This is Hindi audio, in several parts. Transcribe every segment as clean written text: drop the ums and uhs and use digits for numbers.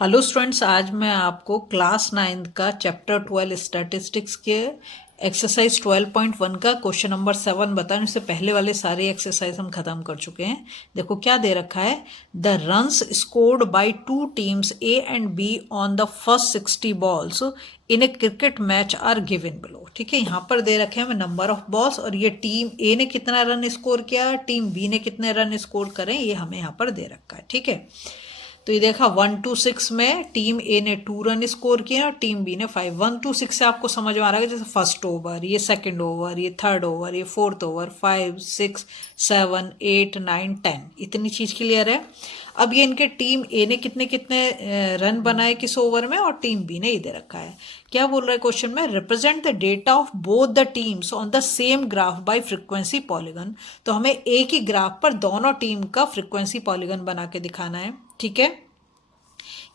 हेलो स्टूडेंट्स, आज मैं आपको क्लास 9 का चैप्टर 12 स्टैटिस्टिक्स के एक्सरसाइज 12.1 का क्वेश्चन नंबर 7 बताएं। इससे पहले वाले सारे एक्सरसाइज हम खत्म कर चुके हैं। देखो क्या दे रखा है, the runs scored by two teams A and B on the first 60 balls in a cricket match are given below. ठीक है, यहाँ पर दे रखे हैं हमें नंबर ऑफ बॉल्स और ये टीम ए ने कितना रन स्कोर किया, टीम बी ने कितने रन स्कोर करें, ये हमें यहाँ पर दे रखा है। ठीक है, तो ये देखा 1 to 6 में टीम ए ने 2 रन स्कोर किए और टीम बी ने 5। 1 to 6 से आपको समझ में आ रहा है, जैसे फर्स्ट ओवर, ये सेकंड ओवर, ये थर्ड ओवर, ये फोर्थ ओवर, 5 6 7 8 9 10, इतनी चीज क्लियर है। अब ये इनके टीम ए ने कितने कितने रन बनाए किस ओवर में और टीम बी ने ये दे रखा है। क्या बोल रहा है क्वेश्चन में, represent the data of both the teams on the same graph bye frequency polygon. तो हमें एक ही ग्राफ पर दोनों टीम का फ्रीक्वेंसी पॉलीगन बना के दिखाना है। ठीक है,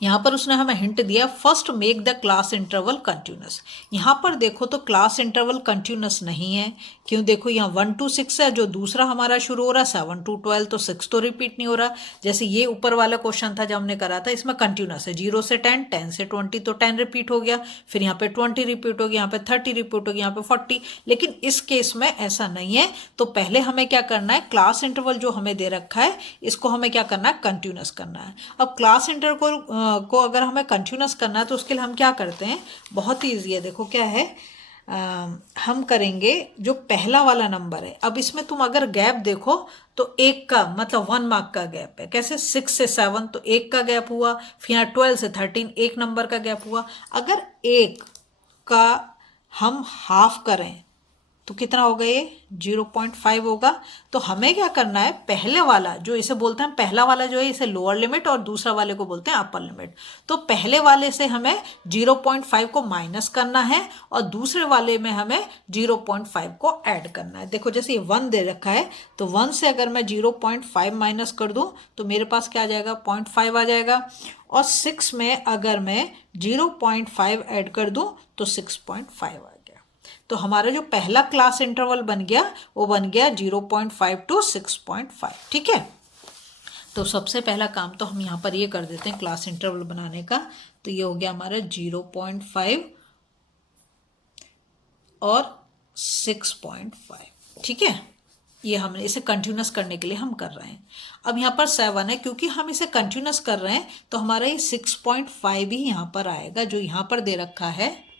यहाँ पर उसने हमें हिंट दिया, first make the class interval continuous. यहाँ पर देखो तो क्लास इंटरवल कंटिन्यूस नहीं है, क्यों? देखो यहाँ 1 to 6 है, जो दूसरा हमारा शुरू हो रहा है 7 to 12, तो 6 तो रिपीट नहीं हो रहा। जैसे ये ऊपर वाला क्वेश्चन था जो हमने करा था, इसमें कंटिन्यूस है, 0 से 10, 10 से 20, तो 10 रिपीट हो गया, फिर यहाँ पे 20 रिपीट हो गया, यहाँ पे 30 रिपीट हो गया, यहाँ पे 40। लेकिन इस केस में ऐसा नहीं है, तो पहले हमें क्या करना है, क्लास इंटरवल जो हमें दे रखा है इसको हमें क्या करना है, कंटिन्यूस करना है। अब क्लास इंटरवल को अगर हमें कंटिन्यूस करना है तो उसके लिए हम क्या करते हैं, बहुत ही ईजी है। देखो क्या है, हम करेंगे जो पहला वाला नंबर है, अब इसमें तुम अगर गैप देखो तो एक का मतलब 1 मार्क का गैप है। कैसे, 6 से 7 तो एक का गैप हुआ, फिर यहाँ 12 से 13 एक नंबर का गैप हुआ। अगर एक का हम हाफ करें तो कितना होगा, ये 0.5 होगा। तो हमें क्या करना है, पहले वाला जो इसे बोलते हैं, पहला वाला जो है इसे लोअर लिमिट और दूसरा वाले को बोलते हैं अपर लिमिट। तो पहले वाले से हमें 0.5 को माइनस करना है और दूसरे वाले में हमें 0.5 को ऐड करना है। देखो जैसे ये 1 दे रखा है, तो 1 से अगर मैं 0.5 माइनस कर दूं तो मेरे पास क्या आ जाएगा, 0.5 आ जाएगा। और 6 में अगर मैं 0.5 ऐड कर दूं तो 6.5 आ गया। तो हमारा जो पहला क्लास इंटरवल बन गया वो बन गया 0.5 to 6.5। ठीक है, तो सबसे पहला काम तो हम यहाँ पर ये कर देते हैं क्लास इंटरवल बनाने का। तो ये हो गया हमारा 0.5 और 6.5। ठीक है, ये हमने इसे कंटिन्यूस करने के लिए हम कर रहे हैं। अब यहाँ पर 7 है, क्योंकि हम इसे कंटिन्यूस कर रहे हैं तो हमारा ये 6.5 ही यहाँ पर आएगा जो यहाँ पर दे रखा है।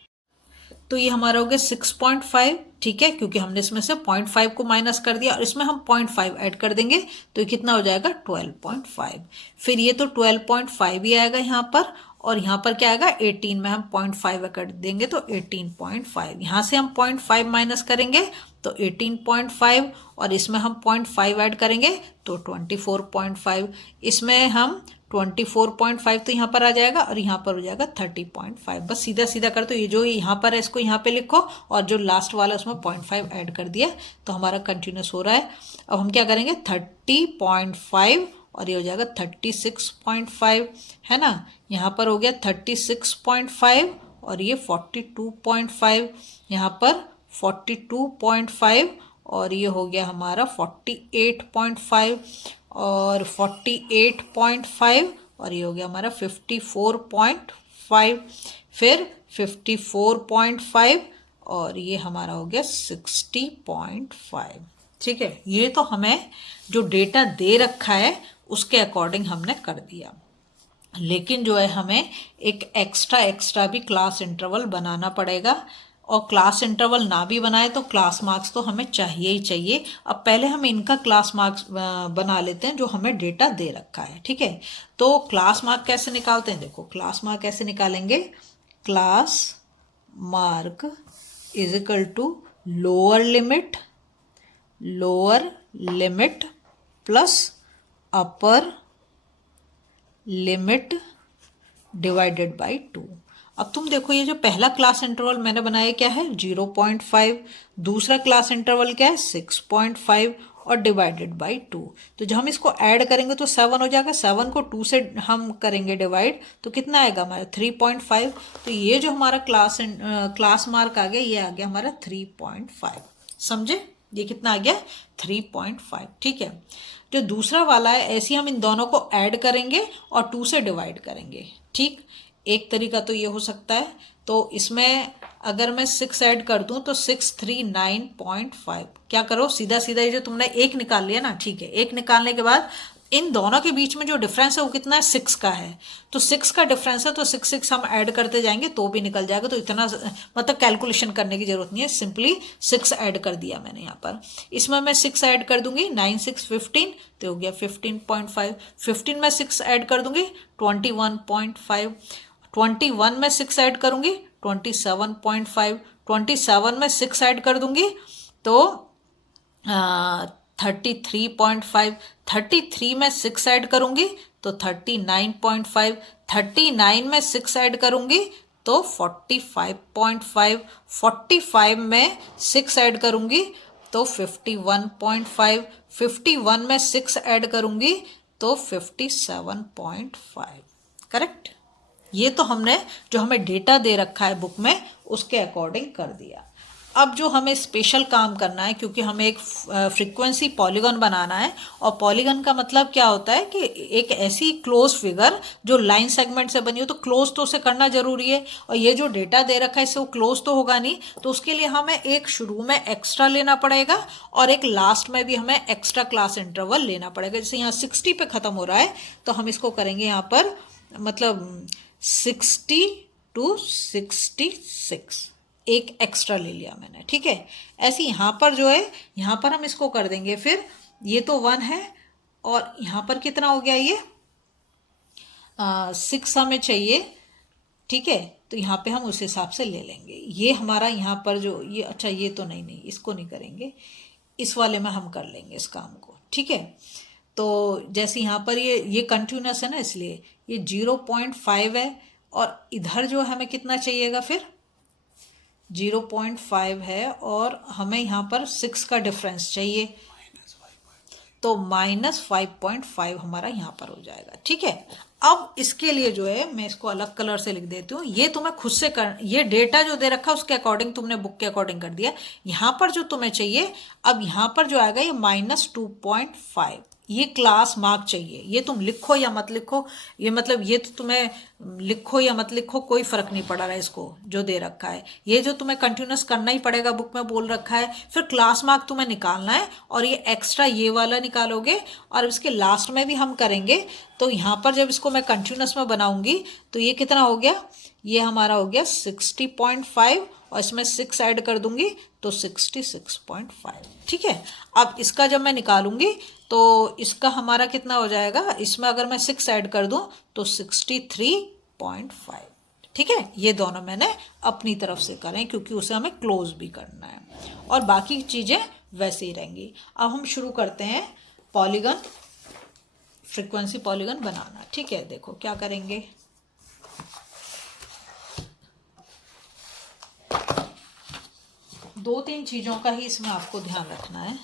तो ये हमारा हो गया 6.5। ठीक है, क्योंकि हमने इसमें से 0.5 को माइनस कर दिया और इसमें हम 0.5 ऐड कर देंगे तो ये कितना हो जाएगा, 12.5। फिर ये तो 12.5 ही आएगा यहाँ पर, और यहाँ पर क्या आएगा, 18 में हम 0.5 कर देंगे तो 18.5। यहाँ से हम 0.5 माइनस करेंगे तो 18.5 और इसमें हम 0.5 ऐड करेंगे तो 24.5। इसमें हम 24.5 तो यहाँ पर आ जाएगा और यहाँ पर हो जाएगा 30.5। बस सीधा सीधा कर, तो ये जो यहाँ पर है इसको यहाँ पे लिखो और जो लास्ट वाला उसमें 0.5 ऐड कर दिया तो हमारा कंटिन्यूस हो रहा है। अब हम क्या करेंगे, 30.5 और ये हो जाएगा 36.5, है ना। यहाँ पर हो गया 36.5 और ये 42.5, यहाँ पर 42.5 और ये हो गया हमारा 48.5 और 48.5 और ये हो गया हमारा 54.5, फिर 54.5 और ये हमारा हो गया 60.5। ठीक है, ये तो हमें जो डेटा दे रखा है उसके अकॉर्डिंग हमने कर दिया। लेकिन जो है हमें एक एक्स्ट्रा भी क्लास इंटरवल बनाना पड़ेगा, और क्लास इंटरवल ना भी बनाए तो क्लास मार्क्स तो हमें चाहिए ही चाहिए। अब पहले हम इनका क्लास मार्क्स बना लेते हैं जो हमें डेटा दे रखा है। ठीक है, तो क्लास मार्क कैसे निकालते हैं, देखो क्लास मार्क कैसे निकालेंगे, class mark is equal to lower limit plus upper limit divided by 2। अब तुम देखो ये जो पहला क्लास इंटरवल मैंने बनाया क्या है, 0.5, दूसरा क्लास इंटरवल क्या है 6.5 और डिवाइडेड बाई 2। तो जब हम इसको ऐड करेंगे तो 7 हो जाएगा, 7 को 2 से हम करेंगे डिवाइड तो कितना आएगा हमारा 3.5। तो ये जो हमारा क्लास मार्क आ गया ये आ गया हमारा 3.5। समझे? ये कितना आ गया 3.5। ठीक है, जो दूसरा वाला है ऐसे हम इन दोनों को ऐड करेंगे और 2 से डिवाइड करेंगे। ठीक, एक तरीका तो ये हो सकता है। तो इसमें अगर मैं 6 ऐड कर दूं तो 639.5, क्या करो सीधा सीधा ये जो तुमने एक निकाल लिया ना, ठीक है, एक निकालने के बाद इन दोनों के बीच में जो डिफरेंस है वो कितना है 6 का है। तो 6 का डिफरेंस है तो 6 हम ऐड करते जाएंगे तो भी निकल जाएगा। तो इतना मतलब कैलकुलेशन करने की जरूरत नहीं है, सिंपली 6 ऐड कर दिया मैंने यहाँ पर। इसमें मैं 6 ऐड कर दूंगी, 9 6 15 तो हो गया 15.5। 15 में 6 ऐड कर दूंगी 21.5। 21 में 6 ऐड करूंगी 27.5। 27 में 6 ऐड कर दूंगी तो 33.5। 33 में 6 ऐड करूंगी तो 39.5। 39 में 6 ऐड करूंगी तो 45.5। 45 में 6 ऐड करूंगी तो 51.5। 51 में 6 ऐड करूंगी तो 57.5। करेक्ट। ये तो हमने जो हमें डेटा दे रखा है बुक में उसके अकॉर्डिंग कर दिया। अब जो हमें स्पेशल काम करना है, क्योंकि हमें एक फ्रीक्वेंसी पॉलीगॉन बनाना है, और पॉलीगॉन का मतलब क्या होता है कि एक ऐसी क्लोज फिगर जो लाइन सेगमेंट से बनी हो, तो क्लोज तो उसे करना जरूरी है, और ये जो डेटा दे रखा है इससे वो क्लोज तो होगा नहीं। तो उसके लिए हमें एक शुरू में एक्स्ट्रा लेना पड़ेगा और एक लास्ट में भी हमें एक्स्ट्रा क्लास इंटरवल लेना पड़ेगा। जैसे यहाँ 60 पे ख़त्म हो रहा है तो हम इसको करेंगे यहाँ पर मतलब 60 to 66, एक एक्स्ट्रा ले लिया मैंने। ठीक है, ऐसे यहाँ पर जो है यहाँ पर हम इसको कर देंगे, फिर ये तो 1 है और यहाँ पर कितना हो गया ये 6 हमें चाहिए। ठीक है, तो यहाँ पे हम उस हिसाब से ले लेंगे। ये हमारा यहाँ पर जो ये, अच्छा ये तो नहीं इसको नहीं करेंगे, इस वाले में हम कर लेंगे इस काम को। ठीक है, तो जैसे यहाँ पर ये कंटिन्यूस है ना, इसलिए ये 0.5 है, और इधर जो हमें कितना चाहिएगा फिर 0.5 है, और हमें यहाँ पर 6 का डिफरेंस चाहिए, तो -5.5 हमारा यहाँ पर हो जाएगा। ठीक है, अब इसके लिए जो है मैं इसको अलग कलर से लिख देती हूँ। ये तुम्हें खुद से कर, ये डेटा जो दे रखा है उसके अकॉर्डिंग तुमने बुक के अकॉर्डिंग कर दिया। यहाँ पर जो तुम्हें चाहिए, अब यहाँ पर जो आएगा ये -2.5, ये क्लास मार्क चाहिए। ये तुम लिखो या मत लिखो, ये मतलब ये तो तुम्हें लिखो या मत लिखो कोई फर्क नहीं पड़ रहा है इसको जो दे रखा है। ये जो तुम्हें कंटिन्यूस करना ही पड़ेगा, बुक में बोल रखा है। फिर क्लास मार्क तुम्हें निकालना है और ये एक्स्ट्रा ये वाला निकालोगे, और इसके लास्ट में भी हम करेंगे। तो यहाँ पर जब इसको मैं कंटिन्यूस में बनाऊंगी तो ये कितना हो गया, ये हमारा हो गया 60.5, और इसमें 6 ऐड कर दूंगी तो 66.5। ठीक है, अब इसका जब मैं निकालूंगी तो इसका हमारा कितना हो जाएगा, इसमें अगर मैं 6 ऐड कर दूं तो 63.5। ठीक है, ये दोनों मैंने अपनी तरफ से करें क्योंकि उसे हमें क्लोज भी करना है, और बाकी चीज़ें वैसे ही रहेंगी। अब हम शुरू करते हैं पॉलीगन, फ्रीक्वेंसी पॉलीगन बनाना। ठीक है, देखो क्या करेंगे, दो तीन चीज़ों का ही इसमें आपको ध्यान रखना है।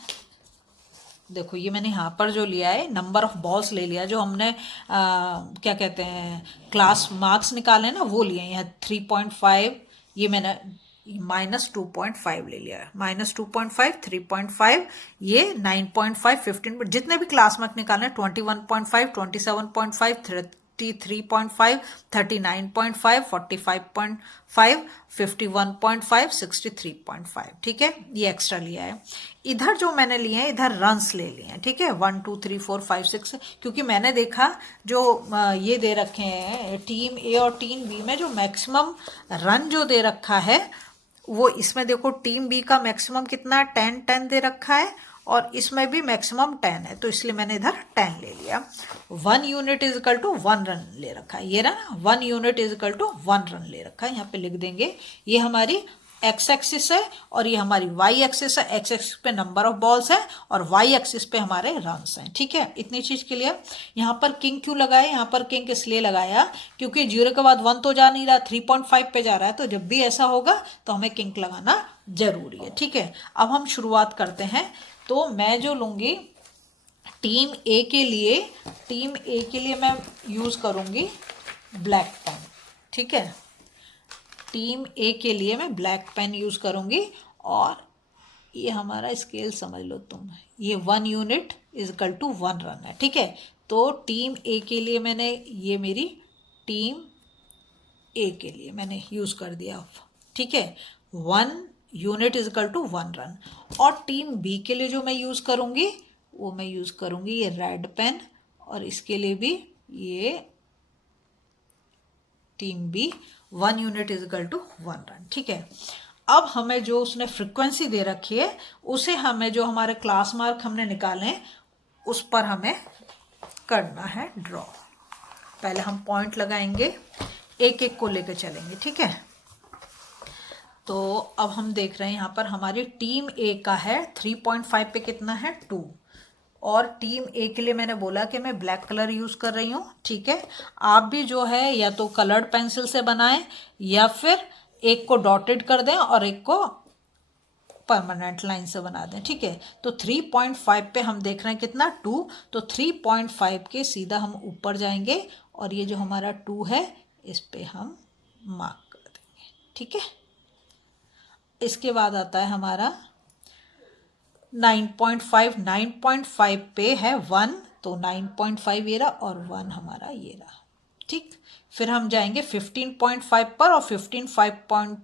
देखो ये मैंने यहाँ पर जो लिया है नंबर ऑफ बॉल्स ले लिया, जो हमने क्या कहते हैं क्लास मार्क्स निकाले ना वो लिए। यहाँ 3.5 ये मैंने -2.5 ले लिया है, -2.5 3.5 ये 9.5 15, जितने भी क्लास मार्क निकालने 21.5 27.5 33.5 39.5 45.5 51.5 63.5। ठीक है, ये एक्स्ट्रा लिया है। इधर जो मैंने लिए हैं इधर रन्स ले लिए हैं। ठीक है, 1 2 3 4 5 6, क्योंकि मैंने देखा जो ये दे रखे हैं टीम ए और टीम बी में जो मैक्सिमम रन जो दे रखा है वो इसमें देखो टीम बी का मैक्सिमम कितना 10 दे रखा है, और इसमें भी मैक्सिमम 10 है, तो इसलिए मैंने इधर 10 ले लिया। 1 unit is equal to 1 run ले रखा है, ये ना 1 unit is equal to 1 run ले रखा है। यहाँ पे लिख देंगे ये हमारी एक्स एक्सिस है और ये हमारी वाई एक्सिस है। एक्स एक्सिस पे नंबर ऑफ बॉल्स है और वाई एक्सिस पे हमारे रन्स हैं। ठीक है, इतनी चीज के लिए यहाँ पर किंग क्यों लगाया, यहाँ पर किंग इसलिए लगाया क्योंकि 0 के बाद 1 तो जा नहीं रहा, 3.5 पे जा रहा है, तो जब भी ऐसा होगा तो हमें किंग लगाना जरूरी है। ठीक है, अब हम शुरुआत करते हैं। तो मैं जो लूंगी टीम ए के लिए मैं यूज करूंगी ब्लैक पेन। ठीक है, टीम ए के लिए मैं ब्लैक पेन यूज करूंगी, और ये हमारा स्केल समझ लो तुम, ये 1 unit is equal to 1 run है, ठीक है। तो टीम ए के लिए मैंने, ये मेरी टीम ए के लिए मैंने यूज़ कर दिया, ठीक है, 1 unit is equal to 1 run. और टीम बी के लिए जो मैं यूज़ करूँगी वो मैं यूज़ करूँगी ये रेड पेन, और इसके लिए भी ये team B 1 unit is equal to 1 run, ठीक है। अब हमें जो उसने फ्रिक्वेंसी दे रखी है उसे हमें, जो हमारे क्लास मार्क हमने निकाले उस पर हमें करना है ड्रॉ। पहले हम पॉइंट लगाएंगे, एक एक को लेकर चलेंगे, ठीक है। तो अब हम देख रहे हैं यहाँ पर हमारी टीम ए का है 3.5 पे कितना है 2, और टीम ए के लिए मैंने बोला कि मैं ब्लैक कलर यूज़ कर रही हूँ, ठीक है। आप भी जो है या तो कलर्ड पेंसिल से बनाएं या फिर एक को डॉटेड कर दें और एक को परमानेंट लाइन से बना दें, ठीक है। तो 3.5 पे हम देख रहे हैं कितना 2, तो 3.5 के सीधा हम ऊपर जाएंगे और ये जो हमारा 2 है इस पे हम मार्क कर देंगे, ठीक है। इसके बाद आता है हमारा 9.5, 9.5 पे है 1, तो 9.5 ये रहा और 1 हमारा ये रहा, ठीक। फिर हम जाएंगे 15.5 पर, और 15.5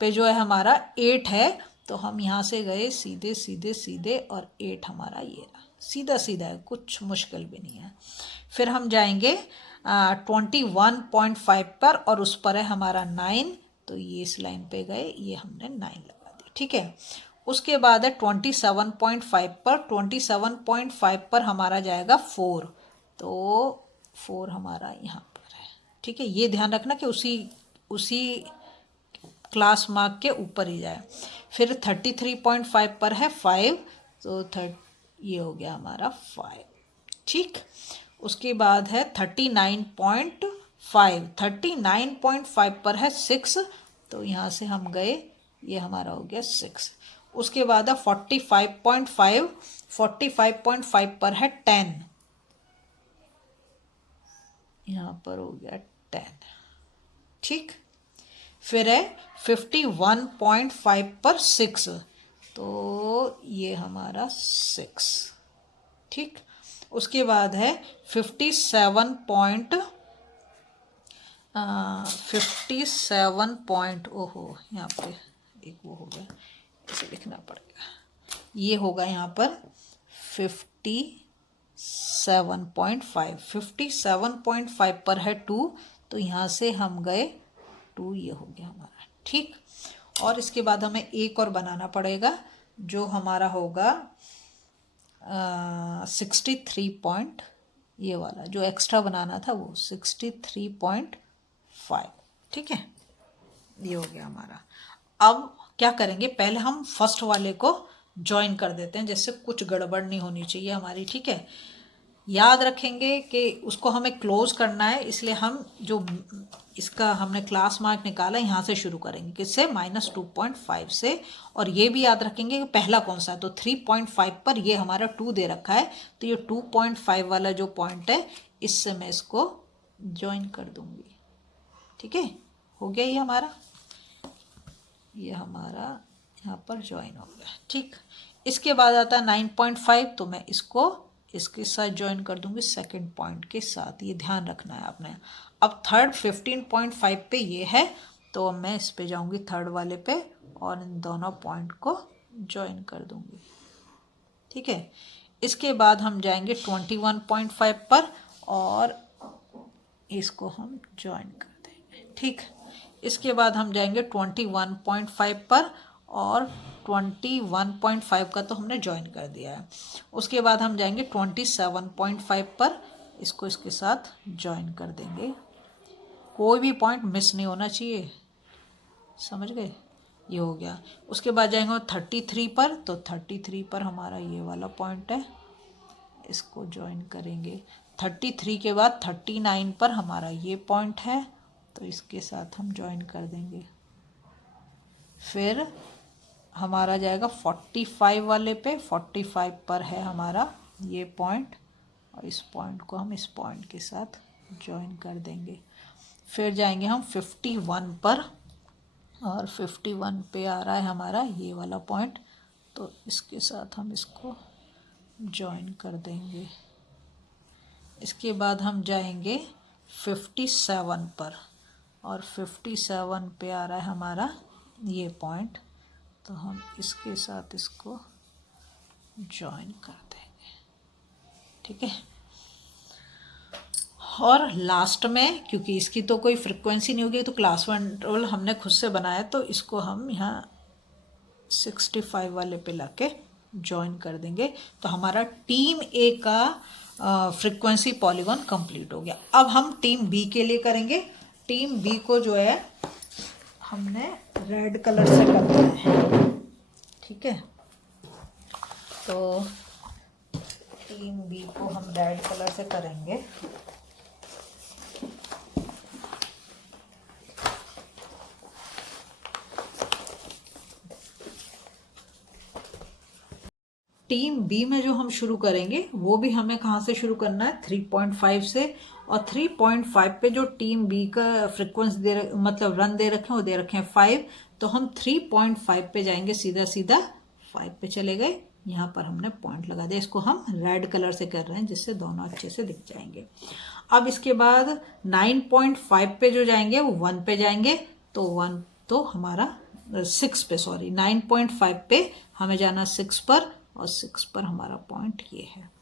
पे जो है हमारा 8 है, तो हम यहाँ से गए सीधे सीधे सीधे और 8 हमारा ये रहा, सीधा सीधा है, कुछ मुश्किल भी नहीं है। फिर हम जाएंगे 21.5 पर, और उस पर है हमारा 9, तो ये इस लाइन पे गए, ये हमने 9 लगा दी, ठीक है। उसके बाद है 27.5 पर, 27.5 पर हमारा जाएगा 4, तो 4 हमारा यहाँ पर है, ठीक है। ये ध्यान रखना कि उसी क्लास मार्क के ऊपर ही जाए। फिर 33.5 पर है 5, तो ये हो गया हमारा 5, ठीक। उसके बाद है 39.5, 39.5 पर है 6, तो यहाँ से हम गए, ये हमारा हो गया 6। उसके बाद है 45.5, 45.5 पर है 10, यहाँ पर हो गया 10, ठीक। फिर है 51.5 पर 6, तो ये हमारा 6, ठीक। उसके बाद है 57 पॉइंट, ओहो यहाँ पे एक वो हो गया, इसे लिखना पड़ेगा, ये होगा यहाँ पर 57.5, 57.5 पर है 2, तो यहाँ से हम गए 2, ये हो गया हमारा, ठीक। और इसके बाद हमें एक और बनाना पड़ेगा जो हमारा होगा 63 पॉइंट, ये वाला जो एक्स्ट्रा बनाना था वो 63.5, ठीक है, ये हो गया हमारा। अब क्या करेंगे, पहले हम फर्स्ट वाले को ज्वाइन कर देते हैं, जैसे कुछ गड़बड़ नहीं होनी चाहिए हमारी, ठीक है। याद रखेंगे कि उसको हमें क्लोज करना है, इसलिए हम जो इसका हमने क्लास मार्क निकाला यहाँ से शुरू करेंगे, किससे, -2.5 से। और ये भी याद रखेंगे कि पहला कौन सा है, तो 3.5 पर ये हमारा 2 दे रखा है, तो ये 2.5 वाला जो पॉइंट है इससे मैं इसको ज्वाइन कर दूंगी, ठीक है। हो गया ये हमारा यहाँ पर ज्वाइन हो गया, ठीक। इसके बाद आता है 9.5, तो मैं इसको इसके साथ ज्वाइन कर दूंगी सेकंड पॉइंट के साथ, ये ध्यान रखना है आपने। अब थर्ड 15.5 पे ये है, तो मैं इस पे जाऊंगी थर्ड वाले पे और इन दोनों पॉइंट को ज्वाइन कर दूंगी, ठीक है। इसके बाद हम जाएंगे 21.5 पर और इसको हम ज्वाइन कर देंगे, ठीक। इसके बाद हम जाएंगे 21.5 पर और 21.5 का तो हमने ज्वाइन कर दिया है। उसके बाद हम जाएंगे 27.5 पर, इसको इसके साथ ज्वाइन कर देंगे, कोई भी पॉइंट मिस नहीं होना चाहिए, समझ गए, ये हो गया। उसके बाद जाएंगे 33 पर, तो 33 पर हमारा ये वाला पॉइंट है, इसको ज्वाइन करेंगे। 33 के बाद 39 पर हमारा ये पॉइंट है, तो इसके साथ हम ज्वाइन कर देंगे। फिर हमारा जाएगा 45 वाले पे, 45 पर है हमारा ये पॉइंट, और इस पॉइंट को हम इस पॉइंट के साथ ज्वाइन कर देंगे। फिर जाएंगे हम 51 पर और 51 पे आ रहा है हमारा ये वाला पॉइंट, तो इसके साथ हम इसको जॉइन कर देंगे। इसके बाद हम जाएंगे 57 पर, और 57 पे आ रहा है हमारा ये पॉइंट, तो हम इसके साथ इसको जॉइन कर देंगे। ठीक है, और लास्ट में क्योंकि इसकी तो कोई फ्रिक्वेंसी नहीं होगी, तो क्लास वन रोल हमने खुद से बनाया, तो इसको हम यहाँ 65 वाले पे लाके ज्वाइन कर देंगे। तो हमारा टीम ए का फ्रिक्वेंसी पॉलीगॉन कंप्लीट हो गया। अब हम टीम बी के लिए करेंगे। टीम बी को जो है हमने रेड कलर से करना है। ठीक है, तो टीम बी को हम रेड कलर से करेंगे। टीम बी में जो हम शुरू करेंगे वो भी हमें कहाँ से शुरू करना है, 3.5 से। और 3.5 पे जो टीम बी का फ्रिक्वेंसी मतलब रन दे रखे हैं वो दे रखे हैं 5, तो हम 3.5 पे जाएंगे, सीधा सीधा 5 पे चले गए। यहाँ पर हमने पॉइंट लगा दिया। इसको हम रेड कलर से कर रहे हैं जिससे दोनों अच्छे से दिख जाएंगे। अब इसके बाद 9.5 पे जो जाएंगे वो 1 पे जाएंगे, तो 1 तो हमारा 6 पे, सॉरी 9.5 पे हमें जाना 6 पर, और 6 पर हमारा पॉइंट ये है।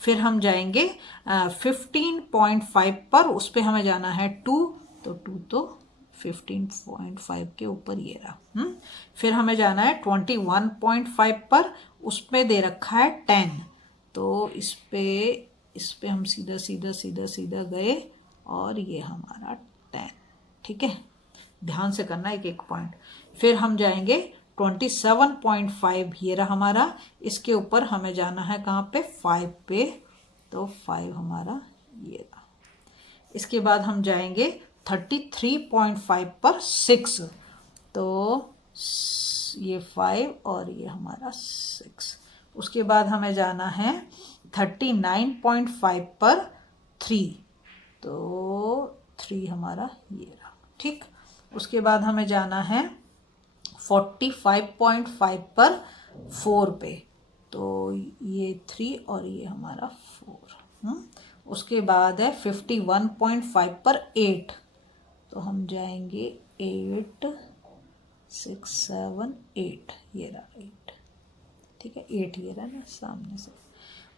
फिर हम जाएंगे 15.5 पर, उस पर हमें जाना है 2, तो 2 तो 15.5 के ऊपर ये रहा। फिर हमें जाना है 21.5 पर, उस पर दे रखा है 10, तो इस पे हम सीधा सीधा सीधा सीधा गए, और ये हमारा 10। ठीक है, ध्यान से करना एक एक पॉइंट। फिर हम जाएंगे 27.5, ये रहा हमारा, इसके ऊपर हमें जाना है कहाँ पे, 5 पे, तो 5 हमारा ये रहा। इसके बाद हम जाएंगे 33.5 पर 6, तो ये 5 और ये हमारा 6। उसके बाद हमें जाना है 39.5 पर 3, तो 3 हमारा ये रहा। ठीक, उसके बाद हमें जाना है 45.5 पर 4 पे, तो ये 3 और ये हमारा 4। उसके बाद है 51.5 पर 8, तो हम जाएंगे 8 6 7 8, ये रहा 8। ठीक है, 8 ये रहा ना सामने से।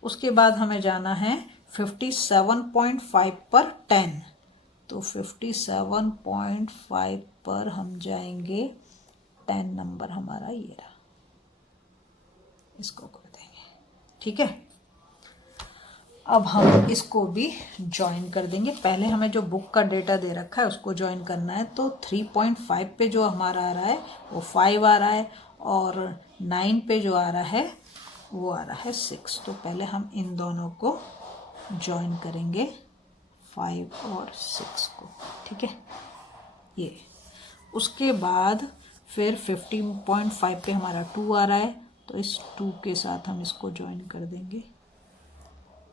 उसके बाद हमें जाना है 57.5 पर 10, तो 57.5 पर हम जाएंगे 10 नंबर हमारा ये रहा, इसको कर देंगे। ठीक है, अब हम इसको भी ज्वाइन कर देंगे। पहले हमें जो बुक का डेटा दे रखा है उसको ज्वाइन करना है, तो 3.5 पे जो हमारा आ रहा है वो 5 आ रहा है, और 9 पे जो आ रहा है वो आ रहा है 6। तो पहले हम इन दोनों को ज्वाइन करेंगे, 5 और 6 को। ठीक है, ये। उसके बाद फिर 15.5 पे हमारा 2 आ रहा है, तो इस 2 के साथ हम इसको ज्वाइन कर देंगे,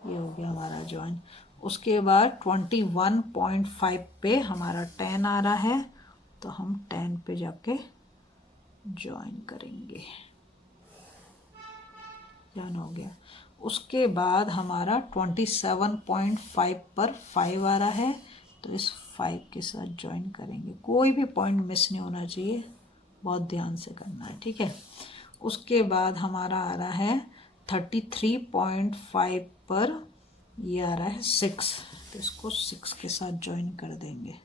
ये हो गया हमारा ज्वाइन। उसके बाद 21.5 पे हमारा 10 आ रहा है, तो हम 10 पे जाके ज्वाइन करेंगे, ज्वाइन हो गया। उसके बाद हमारा 27.5 पर 5 आ रहा है, तो इस 5 के साथ ज्वाइन करेंगे। कोई भी पॉइंट मिस नहीं होना चाहिए, बहुत ध्यान से करना है। ठीक है, उसके बाद हमारा आ रहा है 33.5 पर ये आ रहा है 6, तो इसको 6 के साथ ज्वाइन कर देंगे।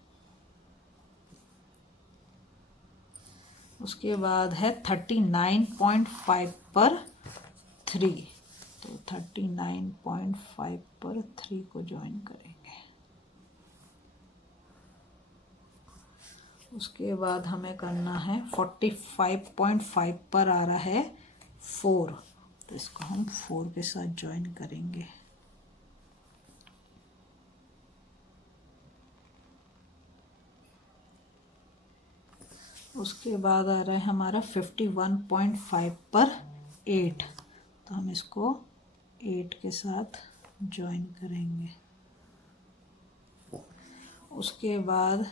उसके बाद है 39.5 पर 3, तो 39.5 पर 3 को ज्वाइन करेंगे। उसके बाद हमें करना है 45.5 पर आ रहा है 4, तो इसको हम 4 के साथ ज्वाइन करेंगे। उसके बाद आ रहा है हमारा 51.5 पर 8, तो हम इसको 8 के साथ ज्वाइन करेंगे। उसके बाद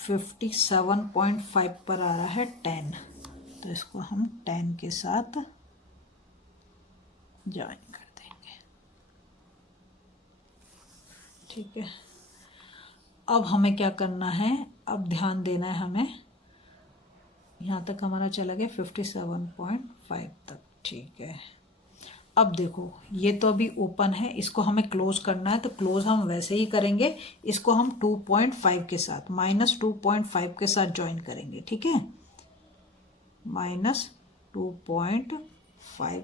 57.5 पर आ रहा है 10, तो इसको हम 10 के साथ ज्वाइन कर देंगे। ठीक है, अब हमें क्या करना है, अब ध्यान देना है हमें, यहाँ तक हमारा चला गया 57.5 तक। ठीक है, अब देखो ये तो अभी ओपन है, इसको हमें क्लोज करना है, तो क्लोज हम वैसे ही करेंगे, इसको हम 2.5 के साथ -2.5 के साथ ज्वाइन करेंगे। ठीक है, -2.5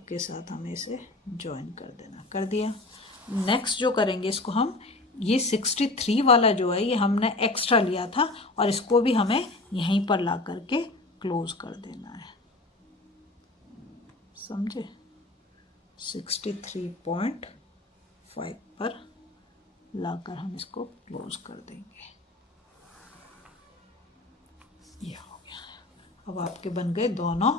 के साथ हमें इसे ज्वाइन कर देना, कर दिया। नेक्स्ट जो करेंगे, इसको हम ये 63 वाला जो है ये हमने एक्स्ट्रा लिया था, और इसको भी हमें यहीं पर ला करके क्लोज कर देना है, समझे। 63.5 पर लाकर हम इसको क्लोज कर देंगे। ये हो गया। अब आपके बन गए दोनों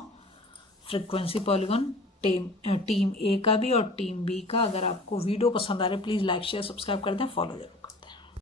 फ्रीक्वेंसी पॉलीगॉन, टीम ए का भी और टीम बी का। अगर आपको वीडियो पसंद आ रहा है प्लीज़ लाइक शेयर सब्सक्राइब कर दें, फॉलो करें।